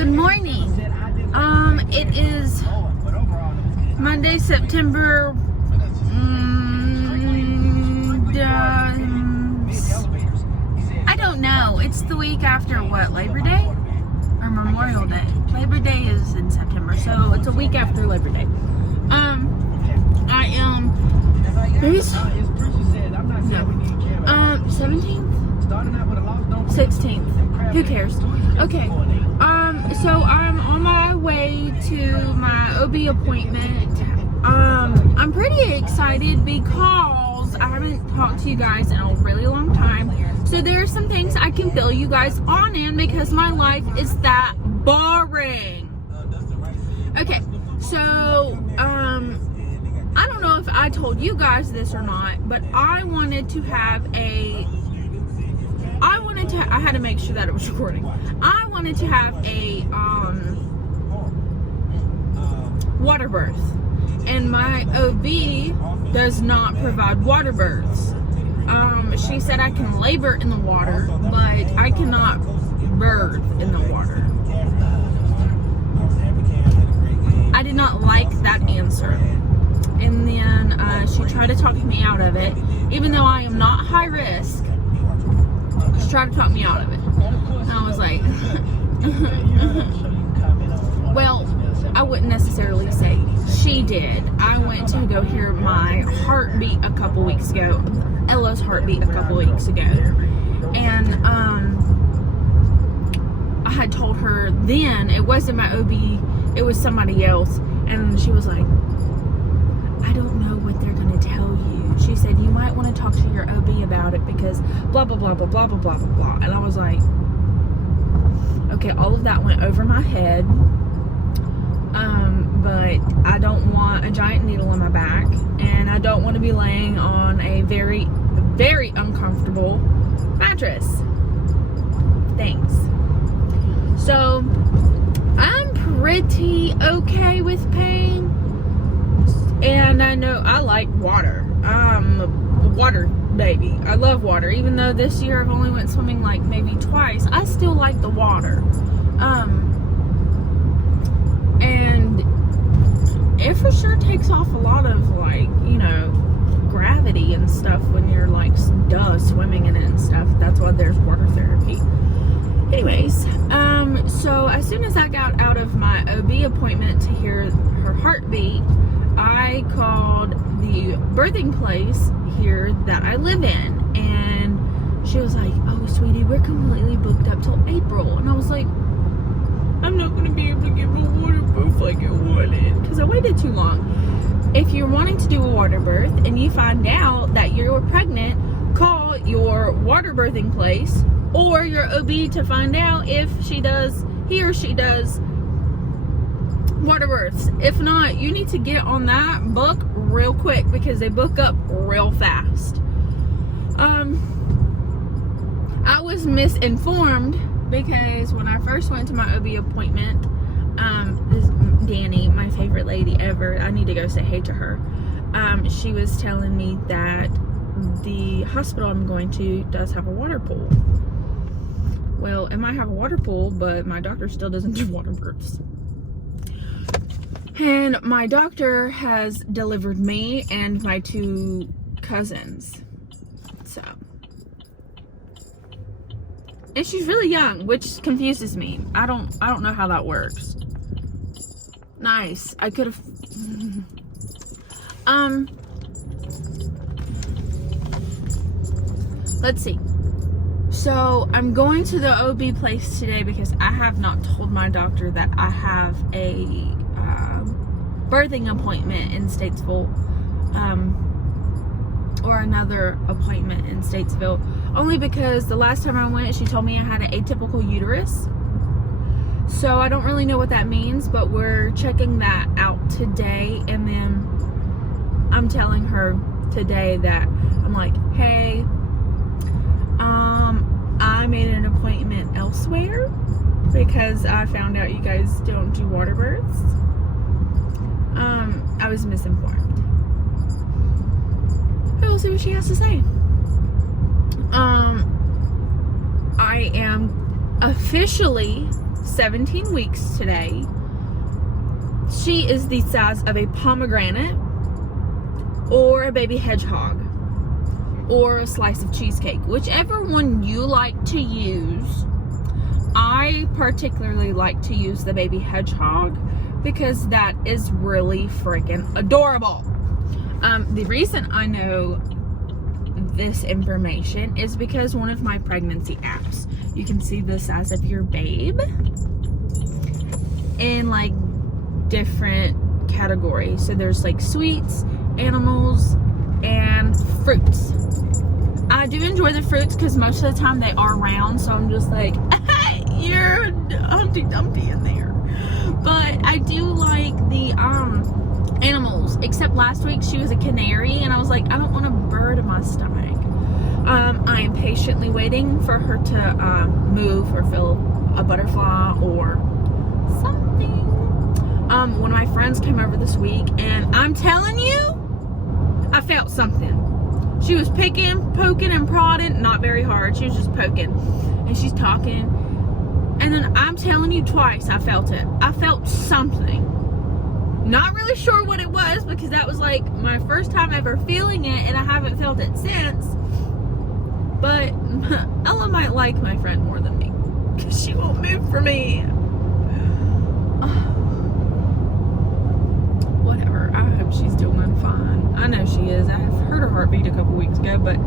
Good morning. It is Monday, September I don't know. It's the week after what, Labor Day or Memorial Day? Labor Day is in September, so it's a week after Labor Day. I am 17th? 16th. Who cares? Okay. So I'm on my way to my OB appointment. I'm pretty excited because I haven't talked to you guys in a really long time. So there are some things I can fill you guys on in because my life is that boring. Okay. So, I don't know if I told you guys this or not, but I had to make sure that it was recording. I wanted to have a water birth, and my OB does not provide water births. She said I can labor in the water, but I cannot birth in the water. I did not like that answer. And then she tried to talk me out of it, even though I am not high risk. She tried to talk me out of it. And I was like, well, I wouldn't necessarily say she did. I went to go hear my heartbeat a couple weeks ago, Ella's heartbeat a couple weeks ago. And I had told her then, it wasn't my OB, it was somebody else. And she was like, I don't know what they're going to tell you. She said, you might want to talk to your OB about it because blah, blah, blah, blah, blah, blah, blah, blah, blah. And I was like, okay, all of that went over my head. But I don't want a giant needle in my back. And I don't want to be laying on a very, very uncomfortable mattress. Thanks. So, I'm pretty okay with pain. And I know I like water. I'm a water baby. I love water. Even though this year I've only went swimming like maybe twice, I still like the water. And it for sure takes off a lot of like, gravity and stuff when you're like swimming in it and stuff. That's why there's water therapy. Anyways, so as soon as I got out of my OB appointment to hear her heartbeat, I called the birthing place here that I live in, and she was like, oh sweetie, we're completely booked up till April. And I was like, I'm not going to be able to get my water birth like I wanted because I waited too long. If you're wanting to do a water birth and you find out that you're pregnant, call your water birthing place or your OB to find out if he or she does water births. If not, you need to get on that book real quick because they book up real fast. I was misinformed because when I first went to my OB appointment, this Danny, my favorite lady ever, I need to go say hey to her. She was telling me that the hospital I'm going to does have a water pool. Well, it might have a water pool, but my doctor still doesn't do water births. And my doctor has delivered me and my two cousins. So. And she's really young, which confuses me. I don't know how that works. Nice. I could have let's see. So, I'm going to the OB place today because I have not told my doctor that I have a birthing appointment in Statesville, or another appointment in Statesville, only because the last time I went, she told me I had an atypical uterus. So I don't really know what that means, but we're checking that out today, and then I'm telling her today that I'm like, hey, I made an appointment elsewhere because I found out you guys don't do water births. I was misinformed. We'll see what she has to say. I am officially 17 weeks today. She is the size of a pomegranate or a baby hedgehog or a slice of cheesecake, whichever one you like to use. I particularly like to use the baby hedgehog because that is really freaking adorable. The reason I know this information is because one of my pregnancy apps, you can see the size of your babe in like different categories. So there's like sweets, animals, and fruits. I do enjoy the fruits because most of the time they are round, so I'm just like, hey, you're Humpty Dumpty in there. But I do like the animals, except last week she was a canary, and I was like, I don't want a bird in my stomach. I am patiently waiting for her to move or feel a butterfly or something. One of my friends came over this week, and I'm telling you, I felt something. She was picking, poking, and prodding, not very hard. She was just poking, and she's talking. And then I'm telling you, twice I felt it. I felt something. Not really sure what it was because that was like my first time ever feeling it, and I haven't felt it since. But Ella might like my friend more than me because she won't move for me. Whatever. I hope she's doing fine. I know she is. I heard her heartbeat a couple weeks ago, but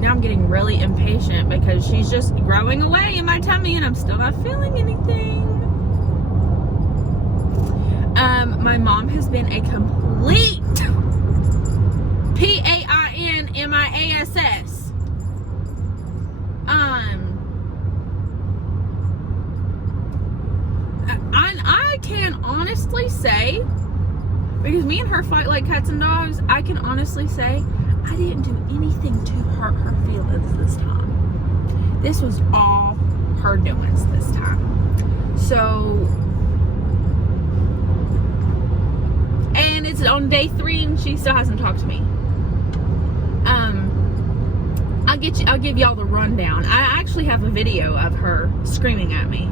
now I'm getting really impatient because she's just growing away in my tummy and I'm still not feeling anything. My mom has been a complete PAINMIASS. I can honestly say, because me and her fight like cats and dogs, I can honestly say I didn't do anything to hurt her feelings this time. This was all her doings this time. So, and it's on day 3 and she still hasn't talked to me. I'll give y'all the rundown. I actually have a video of her screaming at me.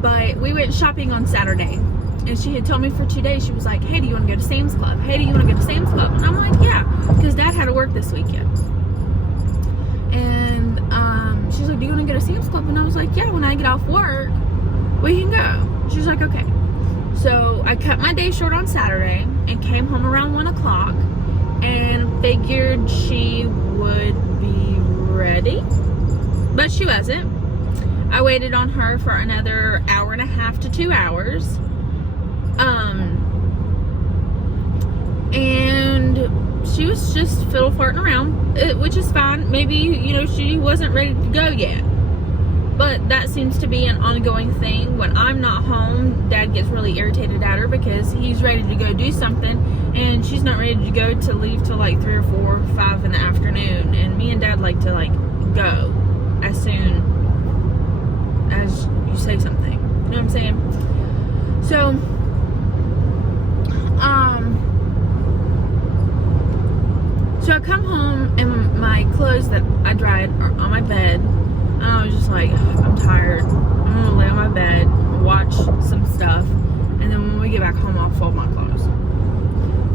But we went shopping on Saturday, and she had told me for 2 days, she was like, hey, do you want to go to Sam's Club? Hey, do you want to go to Sam's Club? And I'm like, yeah, because Dad had to work this weekend. And she's like, do you want to go to Sam's Club? And I was like, yeah, when I get off work, we can go. She's like, okay. So I cut my day short on Saturday and came home around 1 o'clock and figured she would be ready, but she wasn't. I waited on her for another hour and a half to 2 hours. And she was just fiddle farting around, which is fine. Maybe, she wasn't ready to go yet. But that seems to be an ongoing thing. When I'm not home, Dad gets really irritated at her because he's ready to go do something and she's not ready to go to leave till like 3 or 4 or 5 in the afternoon. And me and Dad like to go as soon as you say something. You know what I'm saying? So, so I come home and my clothes that I dried are on my bed. And I was just like, I'm tired. I'm gonna lay on my bed, watch some stuff, and then when we get back home, I'll fold my clothes.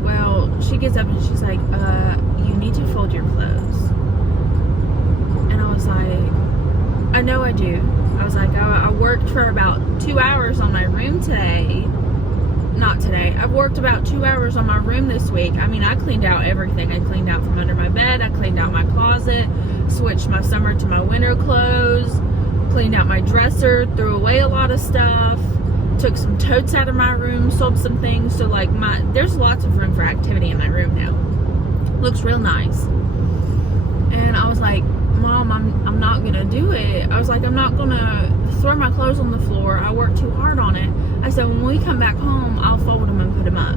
Well, she gets up and she's like, you need to fold your clothes. And I was like, I know I do. I was like, I worked for about 2 hours on my room today. Not today. I've worked about 2 hours on my room this week. I mean, I cleaned out everything. I cleaned out from under my bed. I cleaned out my closet, switched my summer to my winter clothes, cleaned out my dresser, threw away a lot of stuff, took some totes out of my room, sold some things. So like there's lots of room for activity in my room now. Looks real nice. And I was like, Mom, I'm not gonna do it. I was like, I'm not gonna throw my clothes on the floor. I worked too hard on it. I said, when we come back home, I'll fold them and put them up.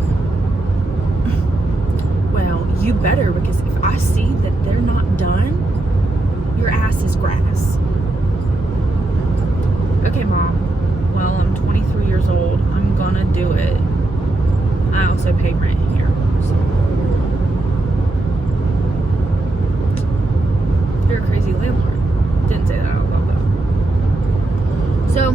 Well, you better, because if I see that they're not done, your ass is grass. Okay, Mom. Well, I'm 23 years old. I'm gonna do it. I also pay rent here, so. You're a crazy landlord. Didn't say that out loud though. So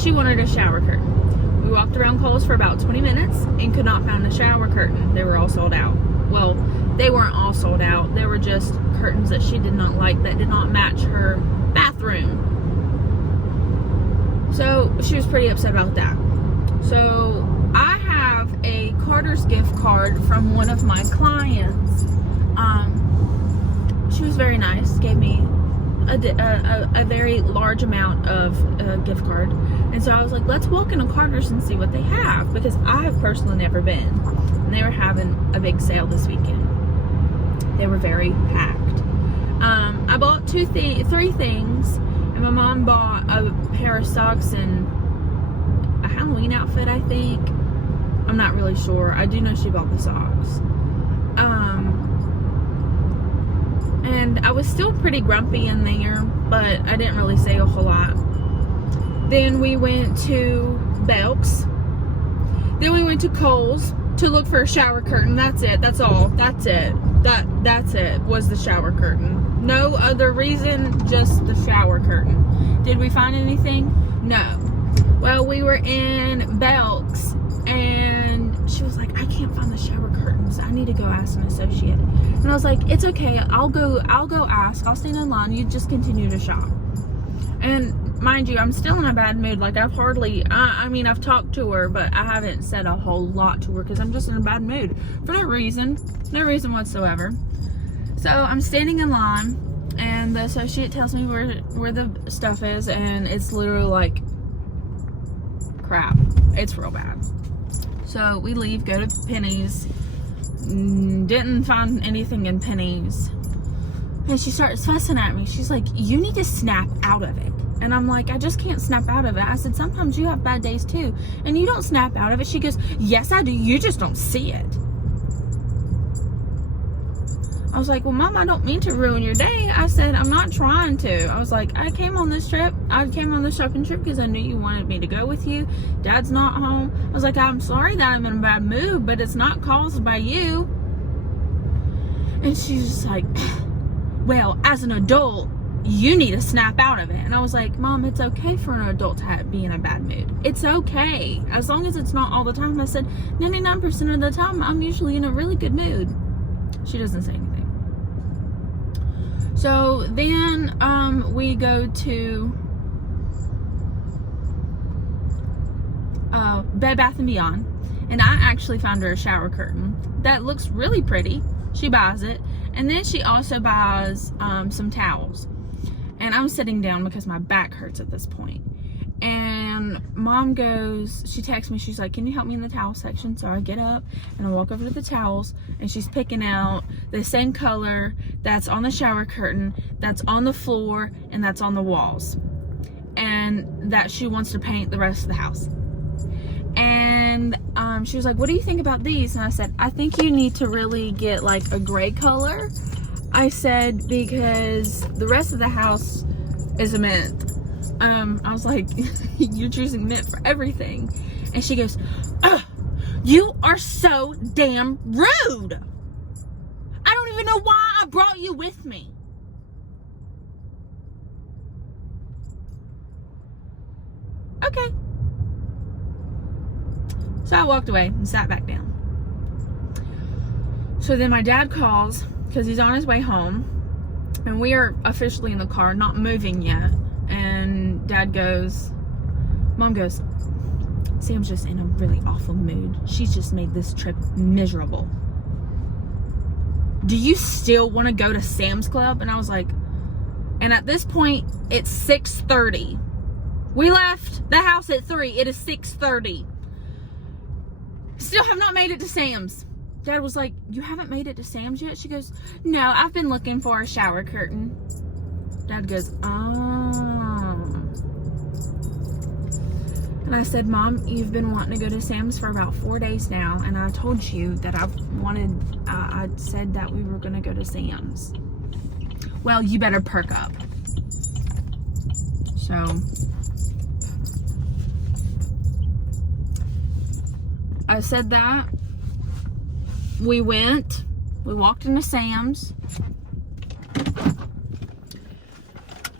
she wanted a shower curtain. We walked around Kohl's for about 20 minutes and could not find a shower curtain. They were all sold out. Well, they weren't all sold out. They were just curtains that she did not like, that did not match her bathroom. So she was pretty upset about that. So I have a Carter's gift card from one of my clients. She was very nice, gave me a very large amount of gift card. And so I was like, let's walk into Carter's and see what they have, because I have personally never been. And they were having a big sale this weekend. They were very packed. I bought three things, and my mom bought a pair of socks and a Halloween outfit, I think. I'm not really sure. I do know she bought the socks. And I was still pretty grumpy in there, but I didn't really say a whole lot. Then we went to Belk's. Then we went to Kohl's to look for a shower curtain. That's it. That's all. That's it. That's it. Was the shower curtain. No other reason, just the shower curtain. Did we find anything? No. Well, we were in Belk's, and she was like, I can't find the shower curtains. I need to go ask an associate. And I was like, it's okay. I'll go ask. I'll stand in line. You just continue to shop. And mind you, I'm still in a bad mood. Like, I've talked to her, but I haven't said a whole lot to her because I'm just in a bad mood for no reason whatsoever. So I'm standing in line, and the associate tells me where the stuff is, and it's literally like crap. It's real bad. So we leave, go to Penny's. Didn't find anything in Penny's. And she starts fussing at me. She's like, you need to snap out of it. And I'm like, I just can't snap out of it. I said, sometimes you have bad days too, and you don't snap out of it. She goes, yes, I do. You just don't see it. I was like, well, Mom, I don't mean to ruin your day. I said, I'm not trying to. I was like, I came on this shopping trip because I knew you wanted me to go with you. Dad's not home. I was like, I'm sorry that I'm in a bad mood, but it's not caused by you. And she's just like, well, as an adult, you need to snap out of it. And I was like, Mom, it's okay for an adult to be in a bad mood. It's okay, as long as it's not all the time. I said, 99% of the time, I'm usually in a really good mood. She doesn't say anything. So then we go to Bed Bath & Beyond, and I actually found her a shower curtain that looks really pretty. She buys it, and then she also buys some towels. And I'm sitting down because my back hurts at this point. And Mom goes, she texts me, she's like, can you help me in the towel section? So I get up and I walk over to the towels, and she's picking out the same color that's on the shower curtain, that's on the floor, and that's on the walls, and that she wants to paint the rest of the house. And she was like, what do you think about these? And I said, I think you need to really get like a gray color. I said, because the rest of the house is a mint. I was like, you're choosing mint for everything. And she goes, ugh, you are so damn rude. I don't even know why I brought you with me. Okay. So I walked away and sat back down. So then my dad calls because he's on his way home, and we are officially in the car, not moving yet. And Dad goes, Mom goes, Sam's just in a really awful mood. She's just made this trip miserable. Do you still want to go to Sam's Club? And I was like, and at this point, it's 6:30. We left the house at 3. It is 6:30. Still have not made it to Sam's. Dad was like, you haven't made it to Sam's yet? She goes, no, I've been looking for a shower curtain. Dad goes, oh. And I said, Mom, you've been wanting to go to Sam's for about 4 days now, and I told you that I said that we were going to go to Sam's. Well, you better perk up. So I said that. We walked into Sam's.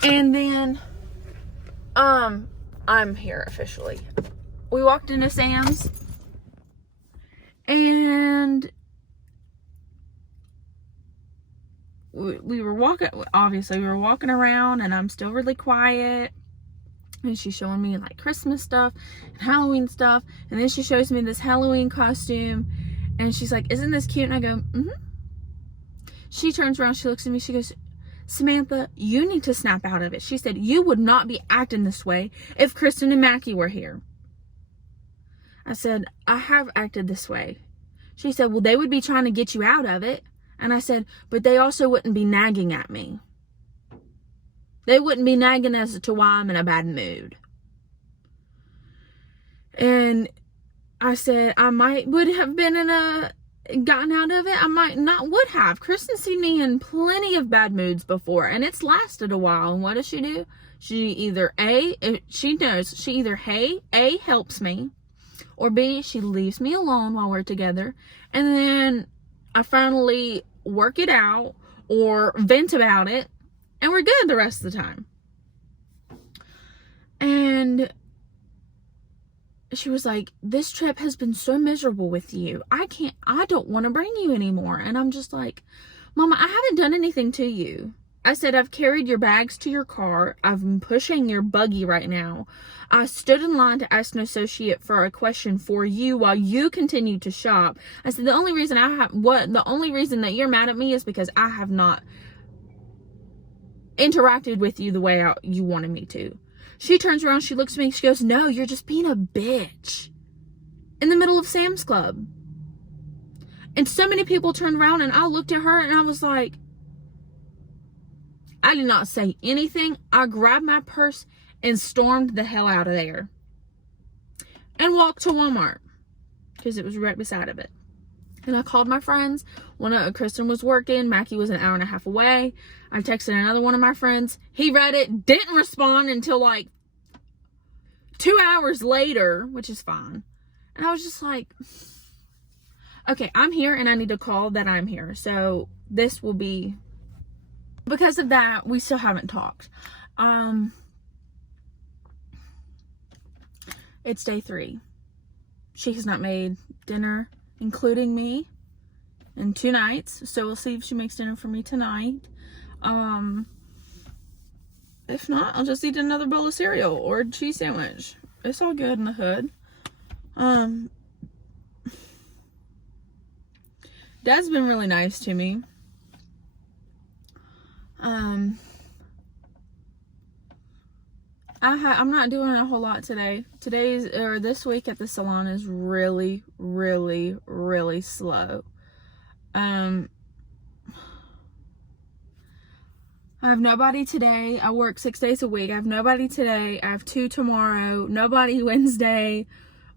And then, I'm here officially. We walked into Sam's, and we were walking, obviously we were walking around, and I'm still really quiet, and she's showing me like Christmas stuff and Halloween stuff, and then she shows me this Halloween costume, and she's like, isn't this cute? And I go, mm-hmm. She turns around, she looks at me, she goes, Samantha, you need to snap out of it. She said, you would not be acting this way if Kristen and Mackie were here. I said, I have acted this way. She said, well, they would be trying to get you out of it. And I said, but they also wouldn't be nagging at me. They wouldn't be nagging as to why I'm in a bad mood. And I said, I would have gotten out of it. I might not would have. Kristen's seen me in plenty of bad moods before, and it's lasted a while. And what does she do? She either she knows she either A, helps me, or B, she leaves me alone while we're together, and then I finally work it out or vent about it, and we're good the rest of the time. And she was like, this trip has been so miserable with you. I don't want to bring you anymore. And I'm just like, Mama, I haven't done anything to you. I said, I've carried your bags to your car. I'm pushing your buggy right now. I stood in line to ask an associate for a question for you while you continued to shop. I said, the only reason that you're mad at me is because I have not interacted with you the way you wanted me to. She turns around, she looks at me, she goes, no, you're just being a bitch. In the middle of Sam's Club. And so many people turned around, and I looked at her and I was like, I did not say anything. I grabbed my purse and stormed the hell out of there. And walked to Walmart. Because it was right beside of it. And I called my friends. Kristen was working. Mackie was an hour and a half away. I texted another one of my friends. He read it. Didn't respond until like 2 hours later, which is fine. And I was just like, okay, I'm here and I need to call that I'm here. So this will be, because of that, we still haven't talked. It's day 3. She has not made dinner, including me, in 2 nights. So we'll see if she makes dinner for me tonight. If not, I'll just eat another bowl of cereal or a cheese sandwich. It's all good in the hood. Dad's been really nice to me. I'm not doing a whole lot today. This week at the salon is really, really, really slow. I have nobody today. I work 6 days a week. I have nobody today. I have 2 tomorrow. Nobody Wednesday.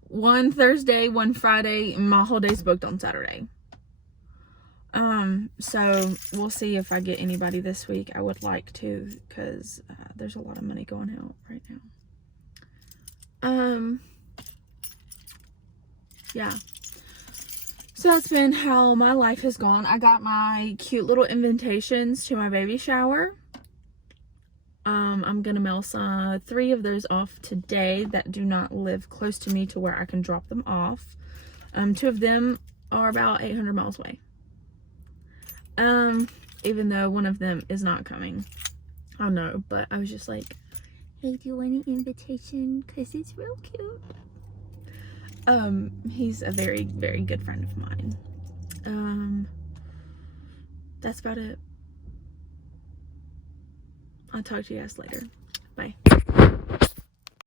1 Thursday, 1 Friday. And my whole day's booked on Saturday. So we'll see if I get anybody this week. I would like to, because there's a lot of money going out right now. Yeah. So that's been how my life has gone. I got my cute little invitations to my baby shower. I'm gonna mail 3 of those off today that do not live close to me to where I can drop them off. 2 of them are about 800 miles away. Even though one of them is not coming. I know, but I was just like, hey, do you want an invitation? Because it's real cute. He's a very, very good friend of mine. That's about it. I'll talk to you guys later. Bye.